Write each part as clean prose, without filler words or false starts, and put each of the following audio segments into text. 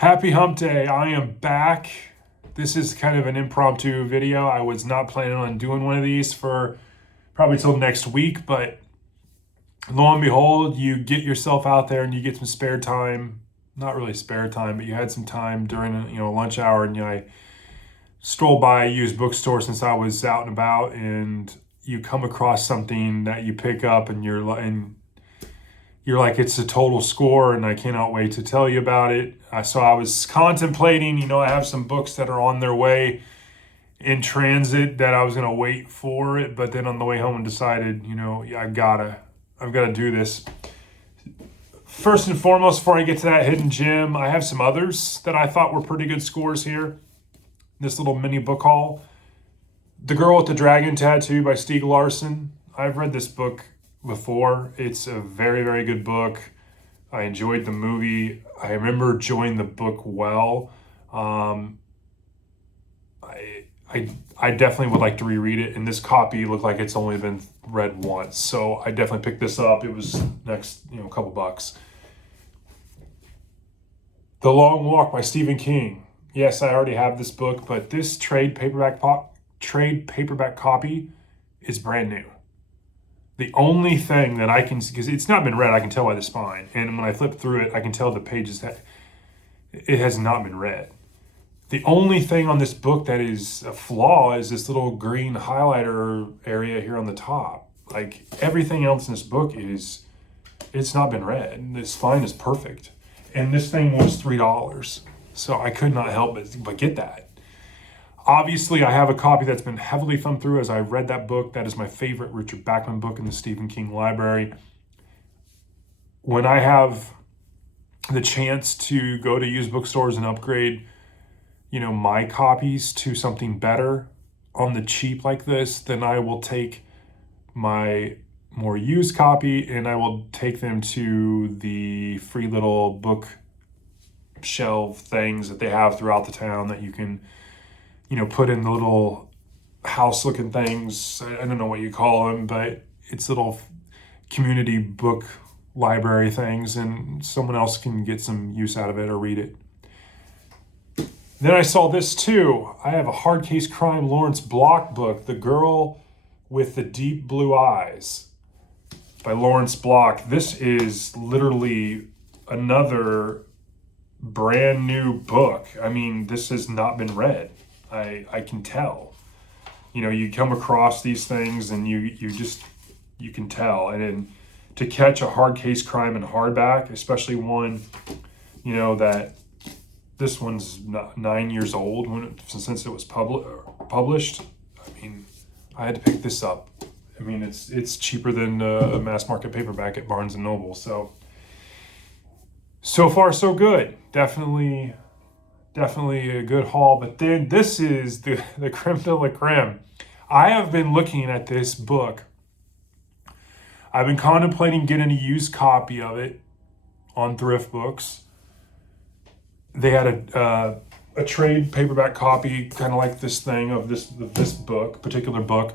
Happy hump day. I am back. This is kind of an impromptu video. I was not planning on doing one of these for probably till next week, but lo and behold, you get yourself out there and you get some spare time. Not really spare time, but you had some time during lunch hour, and I strolled by a used bookstore since I was out and about, and you come across something that you pick up and you're like, it's a total score, and I cannot wait to tell you about it. So I was contemplating, I have some books that are on their way in transit that I was going to wait for it, but then on the way home and decided, I've got to do this. First and foremost, before I get to that hidden gem, I have some others that I thought were pretty good scores here. This little mini book haul. The Girl with the Dragon Tattoo by Stieg Larsson. I've read this book before. It's a very, very good book. I enjoyed the movie. I remember enjoying the book well. I definitely would like to reread it, and this copy looked like it's only been read once, so I definitely picked this up. It was next, a couple bucks. The Long Walk by Stephen King. Yes, I already have this book, but this trade paperback copy is brand new. The only thing that I can, because it's not been read, I can tell by the spine. And when I flip through it, I can tell the pages that it has not been read. The only thing on this book that is a flaw is this little green highlighter area here on the top. Like everything else in this book it's not been read. The spine is perfect. And this thing was $3. So I could not help but get that. Obviously, I have a copy that's been heavily thumbed through as I read that book. That is my favorite Richard Bachman book in the Stephen King library. When I have the chance to go to used bookstores and upgrade, my copies to something better on the cheap like this, then I will take my more used copy and I will take them to the free little book shelf things that they have throughout the town that you can put in the little house looking things. I don't know what you call them, but it's little community book library things, and someone else can get some use out of it or read it. Then I saw this too. I have a hard case crime Lawrence Block book, The Girl with the Deep Blue Eyes by Lawrence Block. This is literally another brand new book. I mean, this has not been read. I can tell. You come across these things and you can tell. And then to catch a hard case crime in hardback, especially one, that this one's 9 years old since it was published. I mean, I had to pick this up. I mean, it's cheaper than a mass market paperback at Barnes and Noble. So far, so good. Definitely a good haul. But then this is the creme de la creme. I have been looking at this book. I've been contemplating getting a used copy of it on Thrift Books. They had a trade paperback copy, kind of like this thing of this particular book.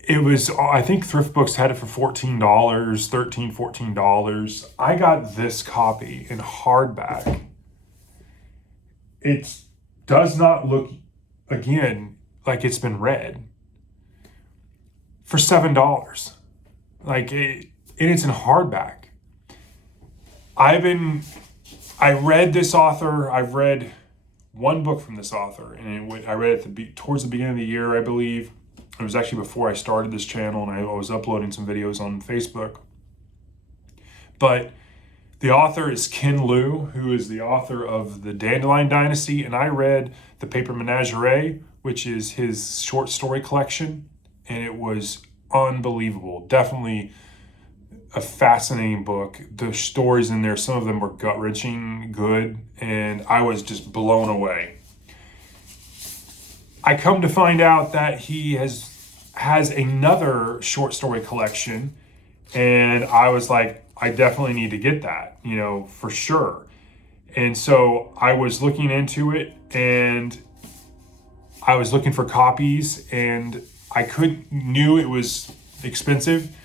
It was, I think Thrift Books had it for $14, $14. I got this copy in hardback. It does not look, again, like it's been read, for $7. And it's in hardback. I read this author. I've read one book from this author, and I read it towards the beginning of the year, I believe. It was actually before I started this channel, and I was uploading some videos on Facebook. But the author is Ken Liu, who is the author of The Dandelion Dynasty, and I read The Paper Menagerie, which is his short story collection, and it was unbelievable. Definitely a fascinating book. The stories in there, some of them were gut-wrenching good, and I was just blown away. I come to find out that he has another short story collection, and I was like, I definitely need to get that, for sure. And so I was looking into it, and I was looking for copies, and I knew it was expensive.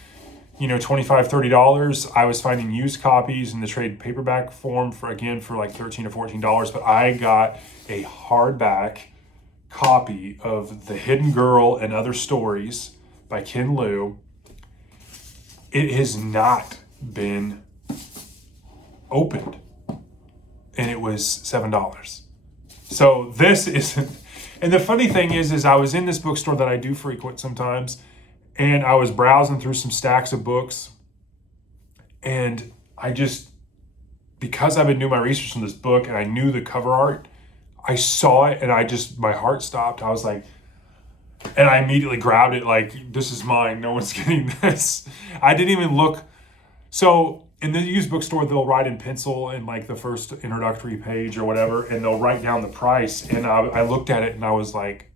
$25, $30. I was finding used copies in the trade paperback form for like $13 or $14, but I got a hardback copy of The Hidden Girl and Other Stories by Ken Liu. It has not been opened, and it was $7. So this isn't. And the funny thing is I was in this bookstore that I do frequent sometimes, and I was browsing through some stacks of books, and because I've been doing my research on this book and I knew the cover art, I saw it and my heart stopped. I was like, and I immediately grabbed it like, this is mine. No one's getting this. I didn't even look. So in the used bookstore, they'll write in pencil in like the first introductory page or whatever, and they'll write down the price. And I looked at it and I was like,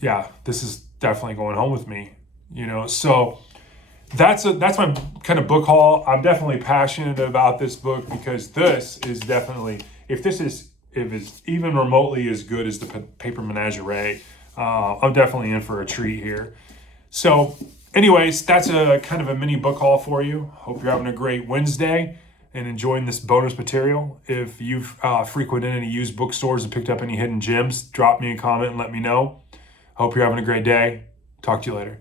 yeah, this is definitely going home with me, So that's my kind of book haul. I'm definitely passionate about this book because this is definitely, if it's even remotely as good as the Paper Menagerie, I'm definitely in for a treat here. So anyways, that's a kind of a mini book haul for you. Hope you're having a great Wednesday and enjoying this bonus material. If you've frequented any used bookstores and picked up any hidden gems, drop me a comment and let me know. Hope you're having a great day. Talk to you later.